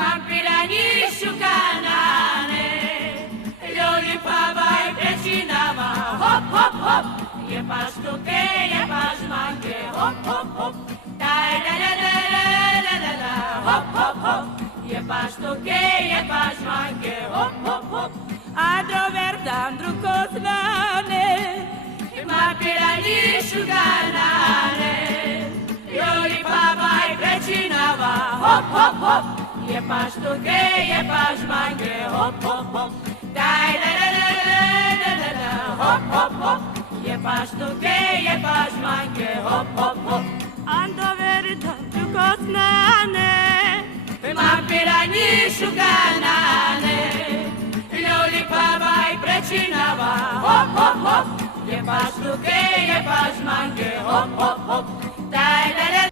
Mampirani shukanane, Loli pava e precinava, hop hop hop, je pas tuke, je pas manke, hop hop hop, dai da da da da da da, hop hop hop, je pas tuke, je pas manke, hop hop hop, adro verdandru koznane, Mampirani shukanane, Loli pava e precinava, hop hop hop. Je pas tuke, je pas manke, hop hop hop, dai da da da da da da, hop hop hop. Je pas tuke, je pas manke, hop hop hop. Ando verda tu koznane, Mampirani shukanane, Loli pava i precinava, hop hop hop. Je pas tuke, je pas manke, hop hop hop, dai da da